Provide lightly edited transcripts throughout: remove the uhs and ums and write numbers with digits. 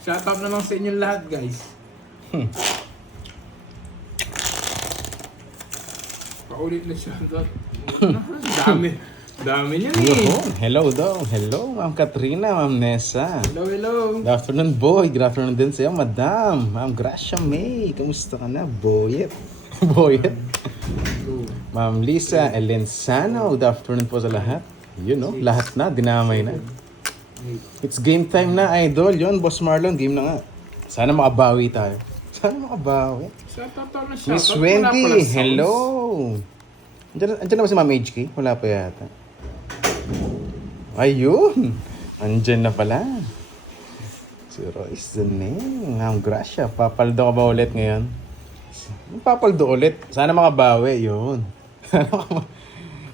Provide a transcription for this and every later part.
Shoutout na lang sa inyong lahat, guys. Paulit na shoutout. Dami. Dami niyan eh. Hello daw. Hello, Ma'am Katrina, Ma'am Nessa. Hello, hello. Good afternoon, boy. Good afternoon din sa'yo, Madam. Ma'am Gracia May. Kamusta ka na, boyet? Boyet. Ma'am Lisa Elensano. Good afternoon po sa lahat. You know, lahat na. Dinamay na. It's game time na, idol. Yun, Boss Marlon. Game na nga. Sana makabawi tayo. Sana makabawi. Shoutout na Miss shoutout. Wendy, hello. Andiyan na ba si Ma'am HK? Wala pa yata. Ayun. Andiyan na pala. Si Royce the name. Ma'am Gracia. Papaldo ka ba ulit ngayon? Papaldo ulit. Sana makabawi. Yun.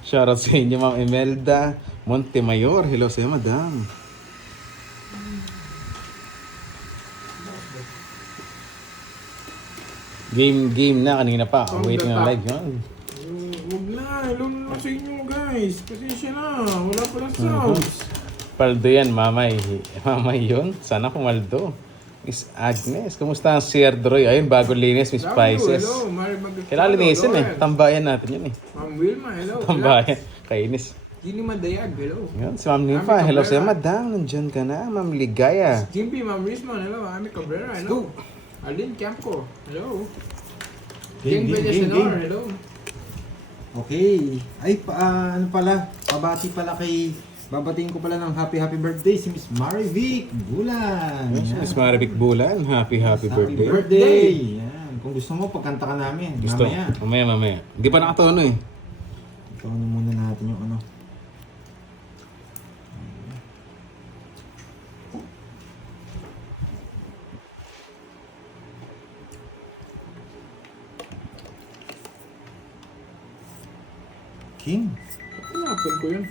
Shoutout sa inyo, Ma'am Imelda Montemayor. Hello sa'yo, Madam. Game na. Kanina pa. Waiting on live yun. Huwag na. Hello na lang sa inyo, guys. Pasensya na. Wala pala sounds. Paldo yan, mamay. Mamay yun. Sana pumaldo. Miss Agnes, kumusta ang Sir Droy? Ayun, bago linis, Miss Spices. Hello. Kailangan linisin eh. Tambayan natin yun eh. Ma'am Wilma, hello. Tambayan. Kainis. Gini Madayag, hello. Yun, si Ma'am Nympha. Hello sa'yo, Madam. Nandyan ka na. Ma'am Ligaya. Jimpy, Ma'am Risman, hello. Ami Cabrera, hello. Alin Campo, hello. Game, King Villasenor, hello. Okay. Ay, ano pala, pabati pala babatiin ko pala ng happy birthday si Miss Marivic Bulan. Yes, Yan. Miss Marvic Bulan. Happy Happy birthday. birthday. Yan. Kung gusto mo, pagkanta ka namin. Gusto. Mamaya. Mamaya. Hindi pa nakatono eh. Ito muna natin yung ano. King. Hanapin ko yun.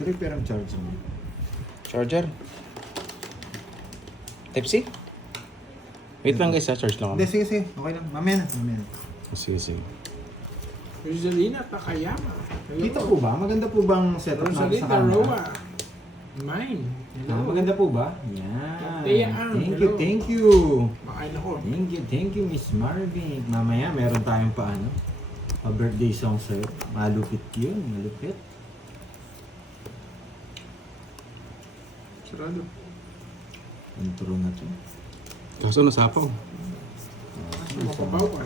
Dali perang charge mo. Charger. Type-C? Wait lang guys ha. Charge lang Hindi, ako. sige. Okay lang. Mamaya na. Sige. Rosalina Takayama, hello. Kita po ba? Maganda po bang setup natin sa Rosalita camera? Roa. Mine, hello. Maganda po ba? Yan. Tia Ang, hello. Thank you. Makain ako. Thank you, Miss Marvin. Mamaya, meron tayong pa-birthday song sa'yo. Malupit yun, malupit. Sarado. Intro na to. Kaso nasapaw. Mapapaw ka.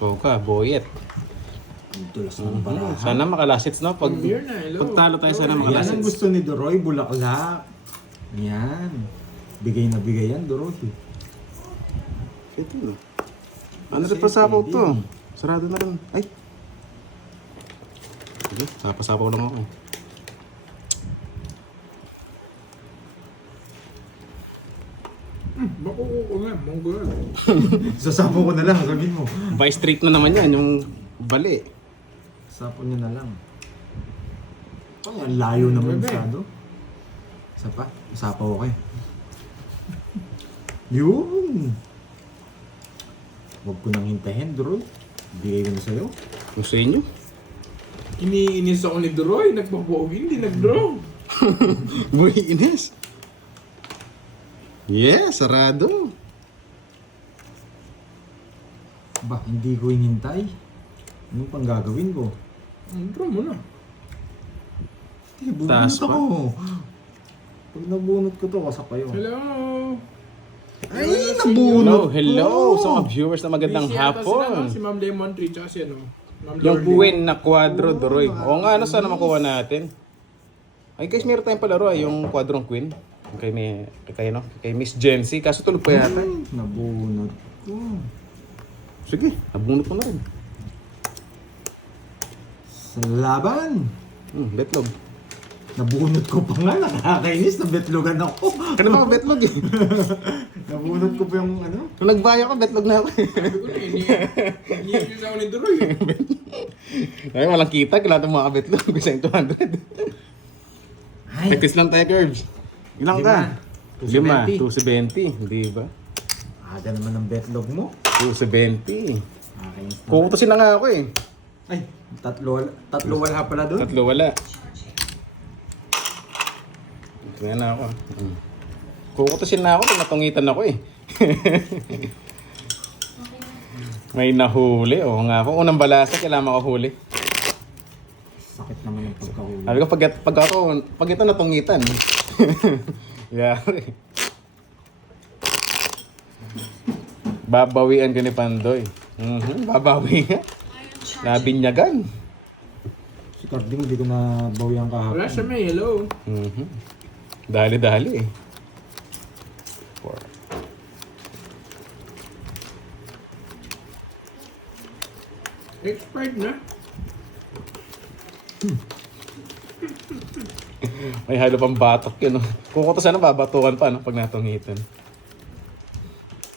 Poka, boyet. Ang tulas ng baraha. Sana makalasits no? Pag Beer na, hello. pagtalo tayo sana Yan ang makalasits. gusto ni Doroy, bulaklak. Yan. Bigay na bigay yan, Doroy. Ito na. Ano rin pa sapaw to? Sarado na rin. Ay. Sige, sapaw lang ako. Makukuha ko nga, monggol. Sasapo ko na lang, sabihin mo. By street na naman yan, yung bali. Sapo niya na lang. Ay, ang layo naman Bebe. masyado. Isa pa, sapaw ko eh. Yun! Huwag ko nang hintahin, Doroy. Bigay ko na sa'yo. Kung sa inyo. Iniinis ako ni Duroy, nagpapogi, hindi nag-draw. Boy, Ines. Yes, sarado. Ba, hindi ko hinintay. Ano pang gagawin ko? Draw mo na. Taas Bunot pa. ako. Pag nabunot ko to, wasak kayo. Hello. Ay, nabunot Hello ko! sa mga viewers na magandang Busy yata sila, no? hapon. Si Ma'am Lemon Tree, tsaka si ano. Ma'am Yung Lordy. buwin na kwadro, Doroy. Oo nga, ano sana makuha natin? Ay guys, meron tayong palaro yung kwadrong queen. Kay Miss Jency. Kaso tulog pa yata. Ay, nabunot ko. Sige, nabunot mo na rin. Sa laban! Betlog. Nabunot ko pa nga, nakakainis, nabetlogan ako. Kanina ako betlog eh. Nabunot ko pa yung ano. Nung nagbaya ko, betlog na ako eh. Sabi ko na, iniinis ako ni Duroy. Ay, walang kita. Kailangan itong mga betlog. Bisa yung 200. Ay, Practice lang tayo, Curbs. Ilang ka? 270. 270. Di ba? aga naman ng betlog mo. 270. Nakakainis na. Kukutusin na nga ako eh. Ay, tatlo wala pala doon. Tatlo wala. Kaya na ako. Kukutusin na ako kung natungitan ako eh. May nahuli. Oo nga ako. Unang balasa, kailangan makahuli. Sakit naman yung pagkahuli. Sabi ko, pag ito natungitan. Yari. Babawian ka ni Pandoy. Babawi nga. Nabinyagan. Si Carding, hindi ko na bawian kahapon. Wala siya may hello. Dali-dali eh. Four. Expired na. May halo pang batok yun. Kung ko to sana babatukan pa no, pag natungitan.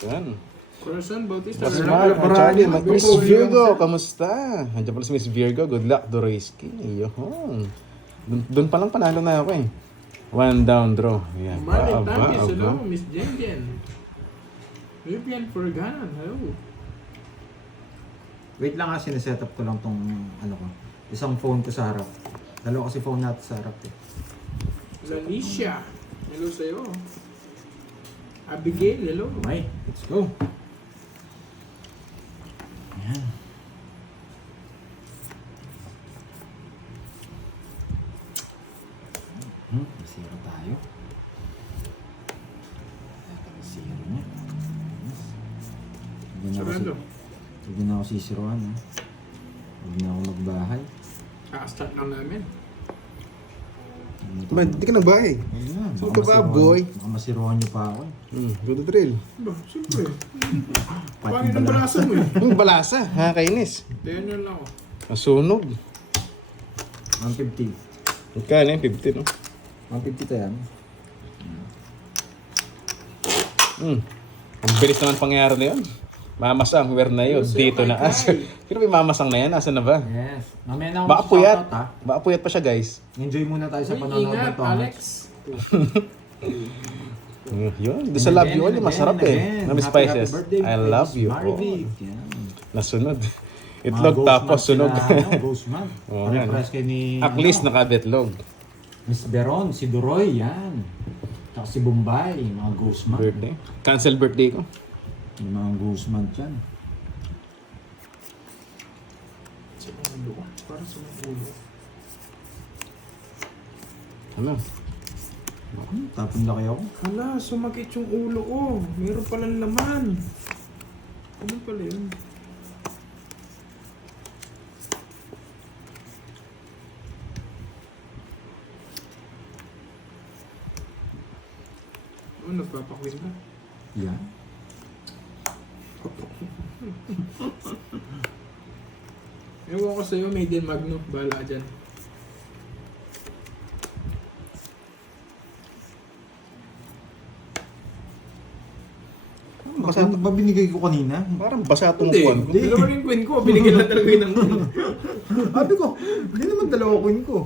Yan. Corazon Bautista. Mas Wala Mark, pala Charlie, paraan. Miss Virgo, kamusta? Andiyan pala si Miss Virgo, good luck, Doroyski. Yohon. Doon pa lang panalo na ako eh. One down draw. Yan. Marlon Tampis, hello. Miss Jen Jen. Vivian Forganan, hello. Wait lang nga, sineset up ko lang tong ano ko. Isang phone ko sa harap. Dalawa kasi phone natin sa harap eh. Lanisha, hello sa'yo. Abigail, hello. Okay, let's go. Ayan. Nasira tayo. Nasira niya. Sarado. Hindi na ako sisiruan. Hindi na ako magbahay. Kaka-start lang namin. Man, di ka nagbahay. Ayan, Saan ka ba, boy? Baka masiruan niyo pa ako. Good drill. Ba, siyempre. Pati Pangin ang bala. balasa mo eh. Yung balasa, ha, kainis. Dayan yun lang ako. Nasunog. 150. Magkano yung 50, no? 150 to yan. Ang bilis naman pangyayari na yun. Mamasang, where na yun? Dito na. Sino ba yung mamasang na yan? Asan na ba? Yes. Mamaya na ako Baka puyat. mag-shoutout, ha. Baka puyat pa siya, guys. Enjoy muna tayo sa Ay, panonood ingat, ng to. Alex. Yun. Doon sa love you all, masarap eh. Na Miss Spices. I love you all. Nasunod. Itlog tapos sunog. Ghost man. Oo, yan. Pare-pares kayo ni... At least nakabetlog. Miss Beron, si Duroy, yan. Tsaka si Bombay, mga ghost man. Birthday. Cancel birthday ko. Yung mga ghost man dyan. Sa mga ulo ko. Para sa mga ulo. Ano? Tapon laki ako. Hala, sumakit yung ulo ko. Meron palang laman. Ano pala yun? Oh, nagpapakwin ka. Yan. Ewan ko sa'yo, Maiden Magno. Bahala dyan. Basa, Ano ba binigay ko kanina? parang basa itong Hindi. kuwan ko. Dalawa rin queen ko. Binigyan lang talaga yun ng queen. Sabi ko, hindi naman dalawa queen ko.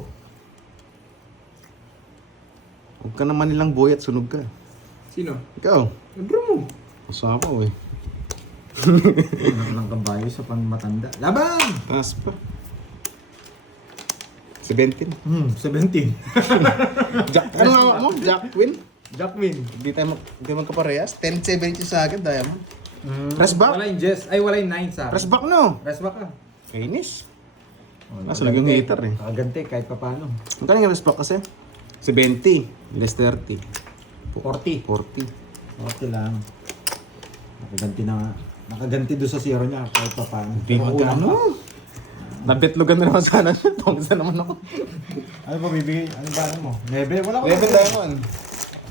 Huwag ka naman nilang boy at sunog ka. Sino? Ikaw. Bro mo. Masa pa eh. Anak ng kabayo sa pangmatanda. Laban! Taas pa. 17. 17. Jack, ano nga mo? Jack Queen? Jacqueline. Hindi tayo magkaparehas. 10-17 sa akin, Diamond. Press back? Wala yung Jess. Ay, wala yung 9 sa akin. Press back no? Press back ka. Kainis. Oh, Nasa yung hater eh. Kagante kahit pa paano. Ang kanya press back kasi? 70. Less 30. 40. 40. Okay lang. Nakaganti na nga. Nakaganti doon sa zero niya kahit pa paano. Hindi magkano. Nabitlogan na naman sana siya. Tongsa naman ako. Ano ba bibigay? Ano ba mo? Nebe? Wala ko. 11 Diamond.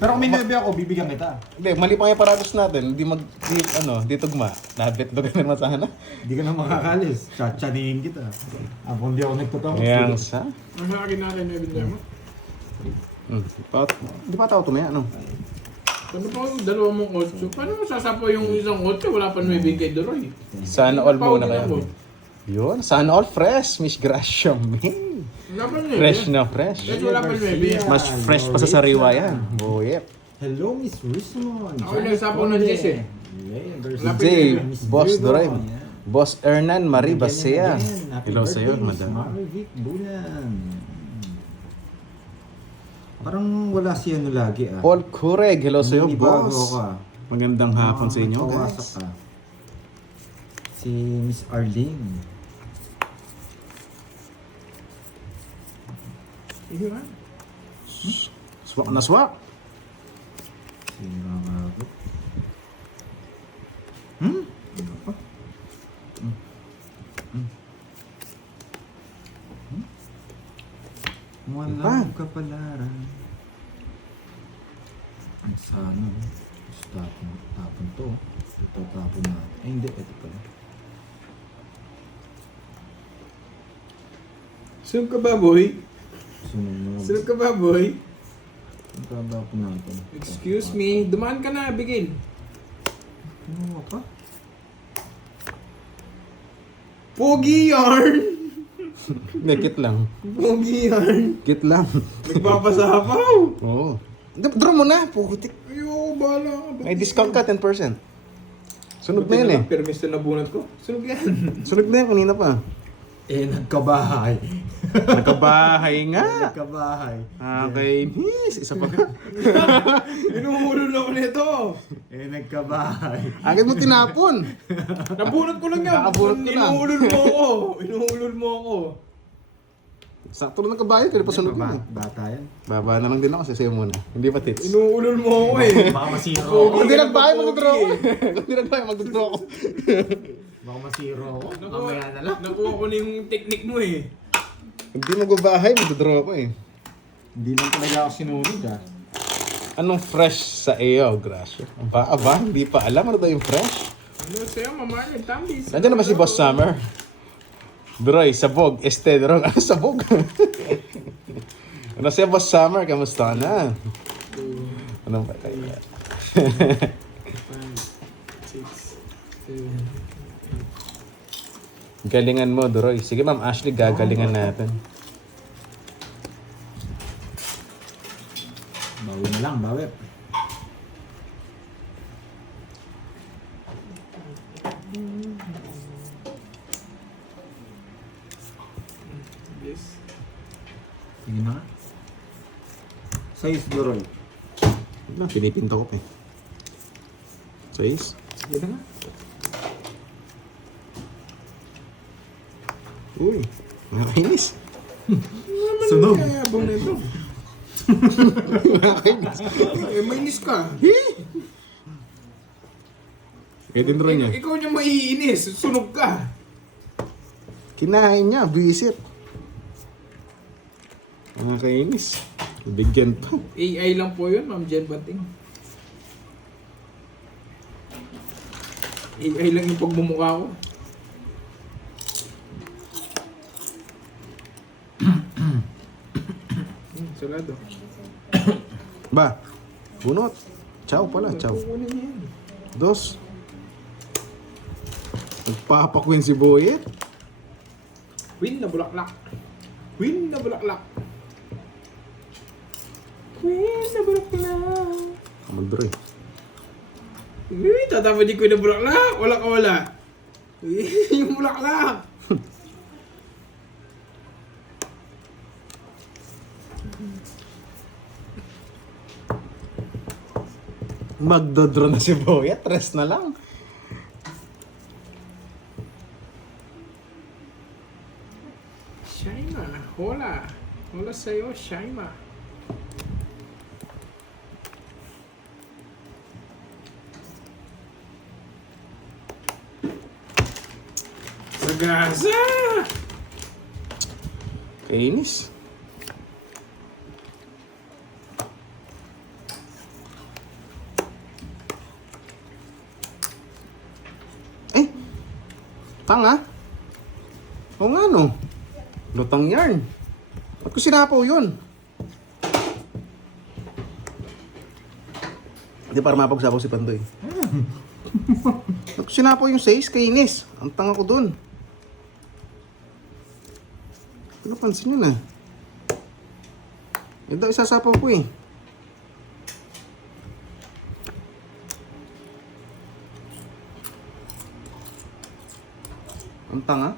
Pero kung may nebe ako, bibigyan kita. Hindi, mali pa nga yung parados natin. Di tugma. Nabitlogan na naman sana. Hindi ka na makakalis. Tsatsanihin kita. Kung hindi ako nagtotoo. Ayan sa. Ang sa akin natin na ibig mo. Di pa tao tumaya, ano? Ano pa yung dalawa mong 8? Paano mo sasapo yung isang 8? Wala pa naman ibig kay Doroy. Sana all muna Paunin kayo. ako. Yun, sana all fresh, Miss Gracia May. Wala pa naman Fresh na fresh. Kasi wala pa naman Mas fresh pa sa sariwa yan. Boyet. Hello, Miss Rizmon. Ako yung nagsapaw ng Jess eh. Yeah, Jay, Boss Doray. Boss Hernan Marie Basea. Hello sa'yo, madam. Marvic Bulan. Parang wala si ano lagi ah. Paul Kureg, hello sa'yo, Hindi bago boss. ka. Magandang hapon sa inyo, Nagpawasak guys. ka. Si Miss Arlene. Iyan. Swak na swak. Si Rangago. Ano pa? Walang kapalaran. Ang sana. Tapon to. Ito tapon na. Ay hindi, ito pala. Sunod ka ba, boy? Sunod na. Sunod ka ba, boy? Ang tatapon natin. Excuse me. Dumaan ka na, bigil. Ano pa? Pogi yarn! Hindi, kit lang. Pogi yarn! Kit lang. Nagpapasapaw! Oo. Draw mo na, putik. Ayoko, bahala ka. May discount ka, 10%. Sunog na yun eh. Permis na nabunot ko. Sunog yan. Sunog na yan, kanina pa. Eh, nagkabahay. Nakabahay nga. Nagkabahay. Okay, isa pa ka. Inuhulol ako nito. Eh, nagkabahay. Agad mo tinapon. Nabunot ko lang yan. Nakabunot ko lang. Inuhulol mo ako. Inuhulol mo ako. Sakto na nakabahay, kaya pa sunog Ba- na. Bata yan. Baba na lang din ako, sasayo muna. Hindi pa tits. Inuhulol mo ako eh. Baka masiro. Pogi Kung di ka nagbahay, na, magdodraw ako. pogi. Kung di nagbahay, magdodraw ako. Baka masiro ako. Nakuha, Mamaya na lang. nakuha ko na yung technique mo eh. Hindi magbabahay, magdodraw ako eh. Hindi lang talaga ako sinunod ah. Anong fresh sa iyo, Gracia? Aba, hindi pa alam ano daw yung fresh. Ano sa'yo, mamaya yung tambis. Nandiyan na ba si Boss Summer? Broy, sabog, estedro. Ano sabog? Ano siya, Boss Summer? Kamusta ka na? Anong ba tayo? 5, 6, 7. Galingan mo, Droy. Sige, Ma'am Ashley, gagalingan natin. Bawi na lang, bawi. Yes. Sige na nga. Size Doroy. Wala, pinipinto ko pa eh. Size? Sige na nga. Uy, nakakainis. Sunog. Kaya abang na ito. Nakakainis. Eh, mainis ka. Kaya din Droy niya. Ikaw niya maiinis. Sunog ka. Kinain niya, visit. Nakakainis. Bigyan pa. AI lang po yun, Ma'am Jen Bating. AI lang yung pagmumukha ko. Salado. Ba, bunot. Ciao pala, ciao. Kukunin niya yan. Dos. Nagpapakwin si Boyet. Queen na bulaklak. Queen na bulaklak. Queen na bulaklak. Mag-Droy. Uy, tatama di Queen na bulaklak. Wala ka wala. Uy, yung bulaklak. Magdodro na si Boyet. Rest na lang. Shaima, hola. Hola sa'yo, Shaima. Sagasa! Kainis. Eh, tanga. O nga no. Lutang yarn. Ba't ko sinapaw yun? Hindi para mapagsapaw si Pandoy. Ba't ko sinapaw yung 6? Kainis. Ang tanga ko dun. Ano pansin yun ah? Eh daw isasapaw ko eh. Ang tanga.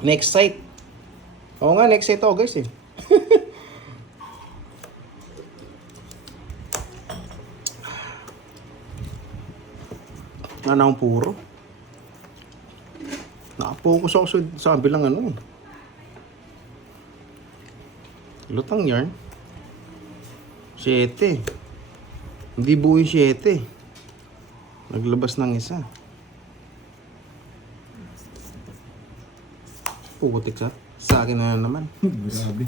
Next site. Oo nga, next site ako guys eh. Ano akong puro. Nakapokus ako sa bilang ano. Lutang yarn. 7. Hindi buo yung 7. Naglabas ng isa. Putik sa akin na naman. Grabe.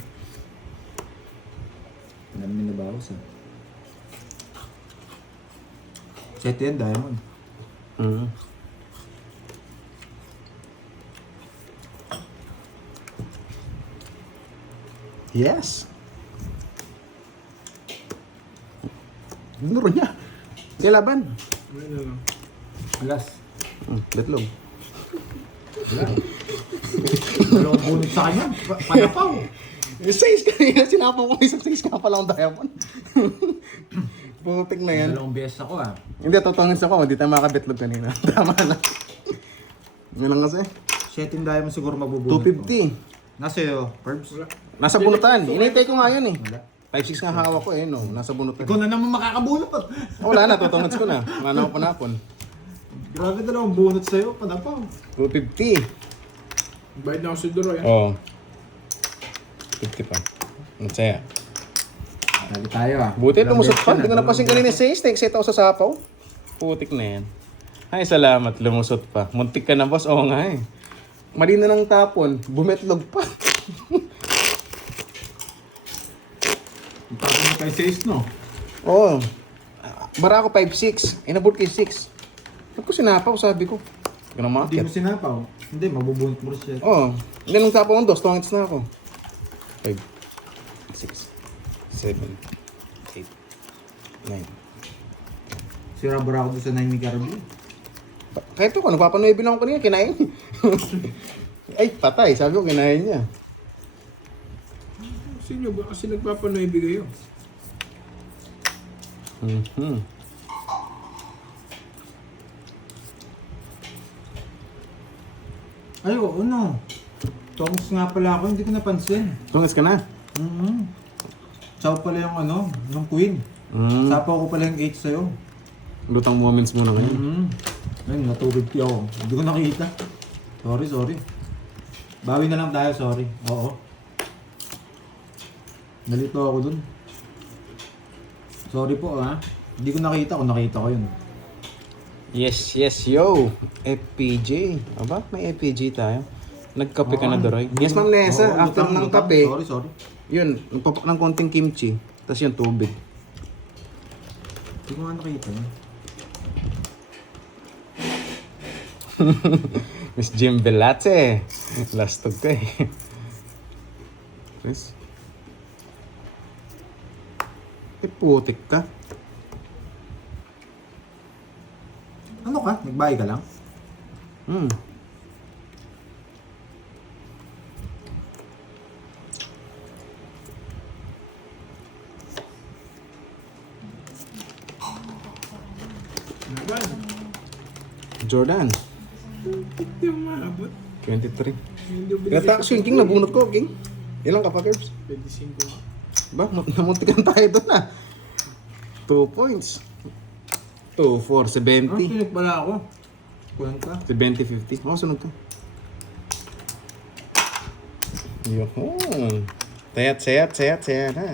Alam mo na bawas ah. Set yan, diamond. Mm. Yes. Nuro niya. Hindi laban. Ano na lang. Alas. Betlog. Wala. Dalawang bunot sa kanya. Panapaw. 6 kanina. Sinapaw ko isang 6 ka pala ang diamond. Putik na yan. Dalawang beses ako ah. Hindi, totongin sa ko. Hindi tayo makabetlog kanina. Tama na. Yan lang kasi. Setting diamond siguro mabubunot ko. 250. Nasa iyo, Perbs? Wala. Nasa bunutan. Inintay ko nga yun eh. Wala. 5-6 nga hawak ko eh, no? Nasa bunutan. Ikaw na naman makakabunot pa. Wala na, tutungod ko na. Wala na ako panapon. Grabe dalawang bunot sa'yo, panapaw. 250. Bayad na ako sa Duro yan. Oo. 50 pa. Ang saya. Sabi tayo ah. Buti lumusot pa. Hindi ko napasin kanina 6. Nag-set ako sa sapaw. Putik na yan. Ay, salamat. Lumusot pa. Muntik ka na, boss. Oo nga eh. Mali na ng tapon. Bumetlog pa. Tapos mo tayo 6 no? Oo. Bara ako 5-6. Inabot kay 6. Ba't ko sinapaw, sabi ko. Hindi ko na Hindi makakit. mo sinapaw. Hindi, mabubunot mo rin siya. Oo. Hindi nung tapaw ng 2. Tungits na ako. 5, 6, 7, 8, 9. Sira-bara ako doon sa 9 ni Carabin. Kahit ako, nagpapanoy lang ako kanina, kinain. Ay, patay. Sabi ko, kinain niya. Sino ba? Kasi nagpapanoy kayo. Mhm. Ay, oo no. Tongs nga pala ako, hindi ko napansin. Tungis ka na. Chow pala yung ano, yung queen. Sapaw ko pala yung 8 sa'yo. Lutang moments muna ngayon. Ayun, natubig ako. Hindi ko nakita. Sorry. Bawi na lang tayo, sorry. Oo. Nalito ako dun. Sorry po ha. Hindi ko nakita kung nakita ko yun. Yes, yo. FPJ. Aba, may FPJ tayo. Nagkape ka na, Doroy. Yes, Ma'am Nessa. Oo, After lutang, ng lutang. kape, Sorry. yun, nagpapak ng konting kimchi. Tapos yung tubig. Hindi ko nga nakita yun. Miss Jim Belate. Lastog ka eh. Chris? Putik ka. Ano ka? Nagbayad ka lang? Naban. Jordan. Hindi mo maabot. 23. Hindi mo Kaya takas yung King, nabunot ko, King. Ilang ka pa, Kerbs? 25 nga. Ba, namuntikan tayo doon na. 2 points. 2, 4, 70. Sunod pala ako. Kulang ka. 70, 50. Oh, sunod ka. Yun. Sayat ha.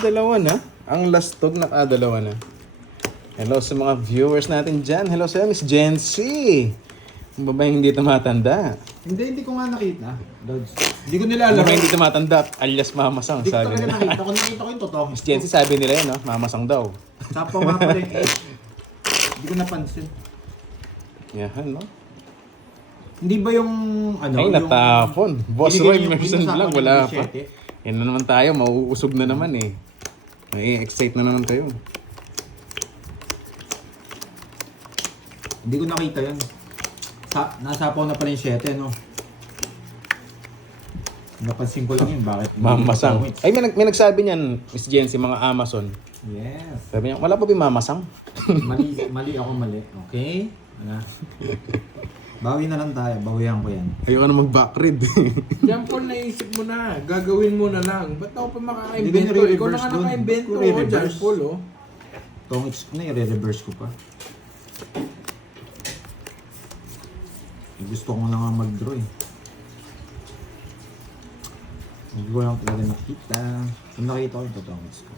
Dalawa na. Ang lastog nakadalawa na. Hello sa mga viewers natin dyan. Hello sa Miss Jency. Ang babaeng hindi tumatanda. Hindi ko nga nakita. Lods. Hindi ko Ang nilalaro. babaeng hindi tumatanda, alias mamasang, Hindi ko sabi talaga nila. nakita. Kung nakita ko yung totoo. Miss Jency, sabi nila yun, no? Mamasang daw. Sapaw nga pala yung 8. Hindi ko napansin. Yan, no? Hindi ba yung ano? Ay, yung- natapon. Boss binigay Roy, niyo- Merson binasa lang, ko wala yung pa. 7. Yan na naman tayo, mauusog na naman eh. May excite na naman kayo. Hindi ko nakita yun. Nasapaw na pala yung 7, no? Napansin ko lang yun. Bakit? Mamasang. Ay, may nagsabi niyan, Miss Jency, mga Amazon. Yes. Sabi niya, wala pa ba mamasang? Mali ako mali. Okay? Ano? Bawi na lang tayo. Bawihan ko yan. Ayoko na mag-backread. Yan po naisip mo na. Gagawin mo na lang. Ba't ako pa Hindi makaka-invento? ko Ikaw na nire-reverse ka dun. naka-invento. Hindi ko nire-reverse. Dyan, Paul, oh. Tongits ko na, i-reverse ko pa. Gusto ko na nga mag-draw eh. Hindi ko lang talaga nakita. Kung nakita ko yung tongits ko.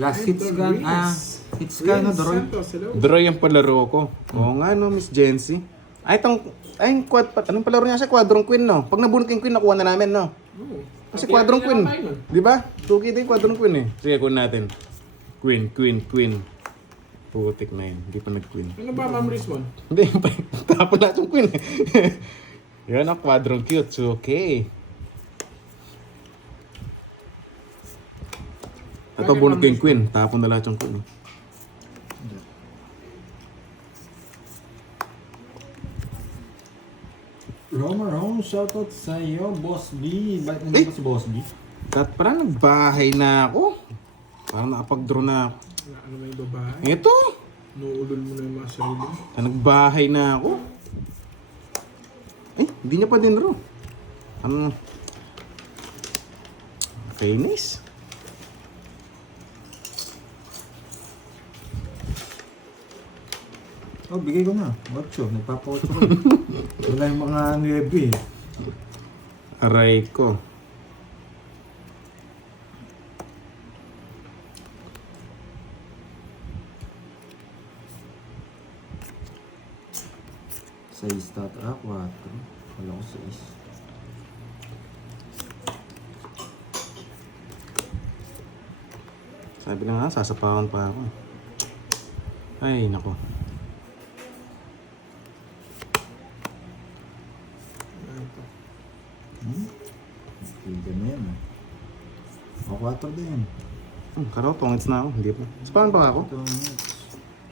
Last hits ka, hits ka na, Doroy. Santos, hello. Draw yung palaro ko. Oo nga no, Miss Jency. Ay, yung quad pat. Anong palaro niya siya? Quadrong Queen, no? Pag nabunot yung Queen, nakuha na namin, no? Oo. Kasi Okay, Quadrong okay Queen. lang tayo nun. Di ba? Tuki din Quadrong Queen eh. Sige, kunin natin. Queen, Queen, Queen. Putik na yun. Hindi pa nag-Queen. Ano ba, Ma'am Rizwan? Hindi, tapon na yung Queen eh. Yan ang Quadrong Cute. So, okay. At pabunot ko yung Queen. Tapon na lahat yung Queen eh. Romaro, shoutout sa'yo, Boss B. Bakit nandito ba si Boss B? At parang nagbahay na ako. Parang nakapag-draw na ako. Ano may babae? Ito! Nuulol mo na yung mga sarili mo. Nagbahay na ako. Eh, hindi niya pa din draw. Ano? Okay, nice. Oh, bigay ko na. 8. Nagpapa-8 ko. Wala yung mga 9 eh. Aray ko. Size start 4. Wala ko 6. Sabi lang nga, sasapawan pa ako. Ay, nako. Hindi na yan ah. O 4 din. Karaw, tongits na ako. Hindi pa. Sapawan pa ako.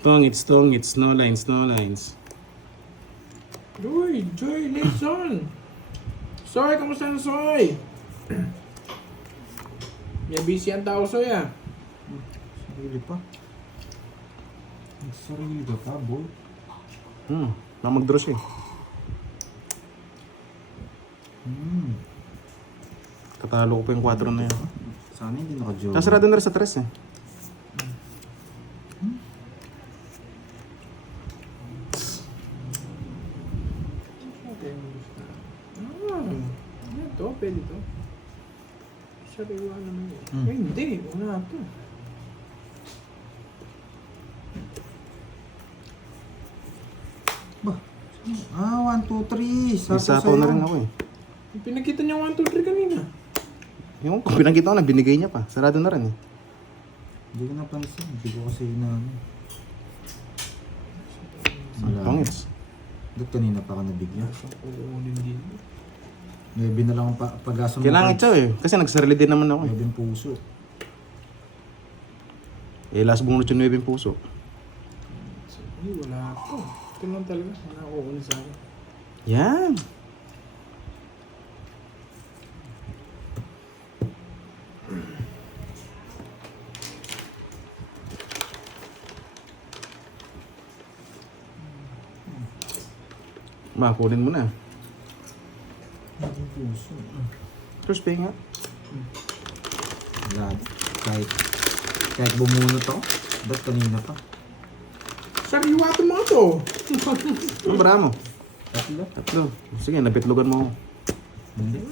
Tongits. Tongits, no lines, no lines. Uy, Joy Nation! Soy, kamusta na Soy? May busy ang tao Soy ah. Sarili pa. Sarili ka pa, boy. Mag-draw siya eh. Katalo ko pa yung 4 na yun. Sana hindi naka-joke. Nasarado na rin sa 3 eh. Ito, pwede to. Sariwa naman yun. Eh, hindi, una ito. Ba? 1, 2, 3. May sapaw na rin ako eh. Pinakita niya 1, 2, 3 kanina. Yung kung pinakita ko na, binigay niya pa. Sarado na rin eh. Hindi ko napansin. Hindi ko kasi na Tongits. Ba't kanina pa ka nabigyan? Saan kukunin din? 9 na lang ang pag-asa mo. Kailangan ito eh. Kasi nagsarili din naman ako eh. 9 puso. Eh, last bunot yung 9 puso. Ay, wala ako. Ito lang talaga. Wala ako kukunin sa akin. Yan. Kunin mo na. 9 puso. First pay nga. Wala. Kahit bumunot ako. Ba't kanina pa? Sariwa ito mga to. Ang bara mo? 3. 3. Sige, napitlugan mo ako. Hindi.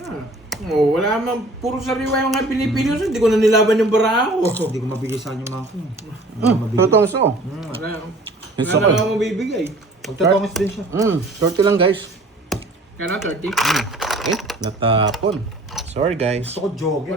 Oh, wala mang puro sariwa yung nga pinipili ko. Hindi ko na nilaban yung bara ko. Hindi ko mabigay sa inyo mga ko. Totoo so. Wala. It's Wala okay. na akong mabibigay. Pagtatongis din siya. Shorty lang guys. Kaya na 30. Eh, natapon. Sorry guys. Gusto ko jogger.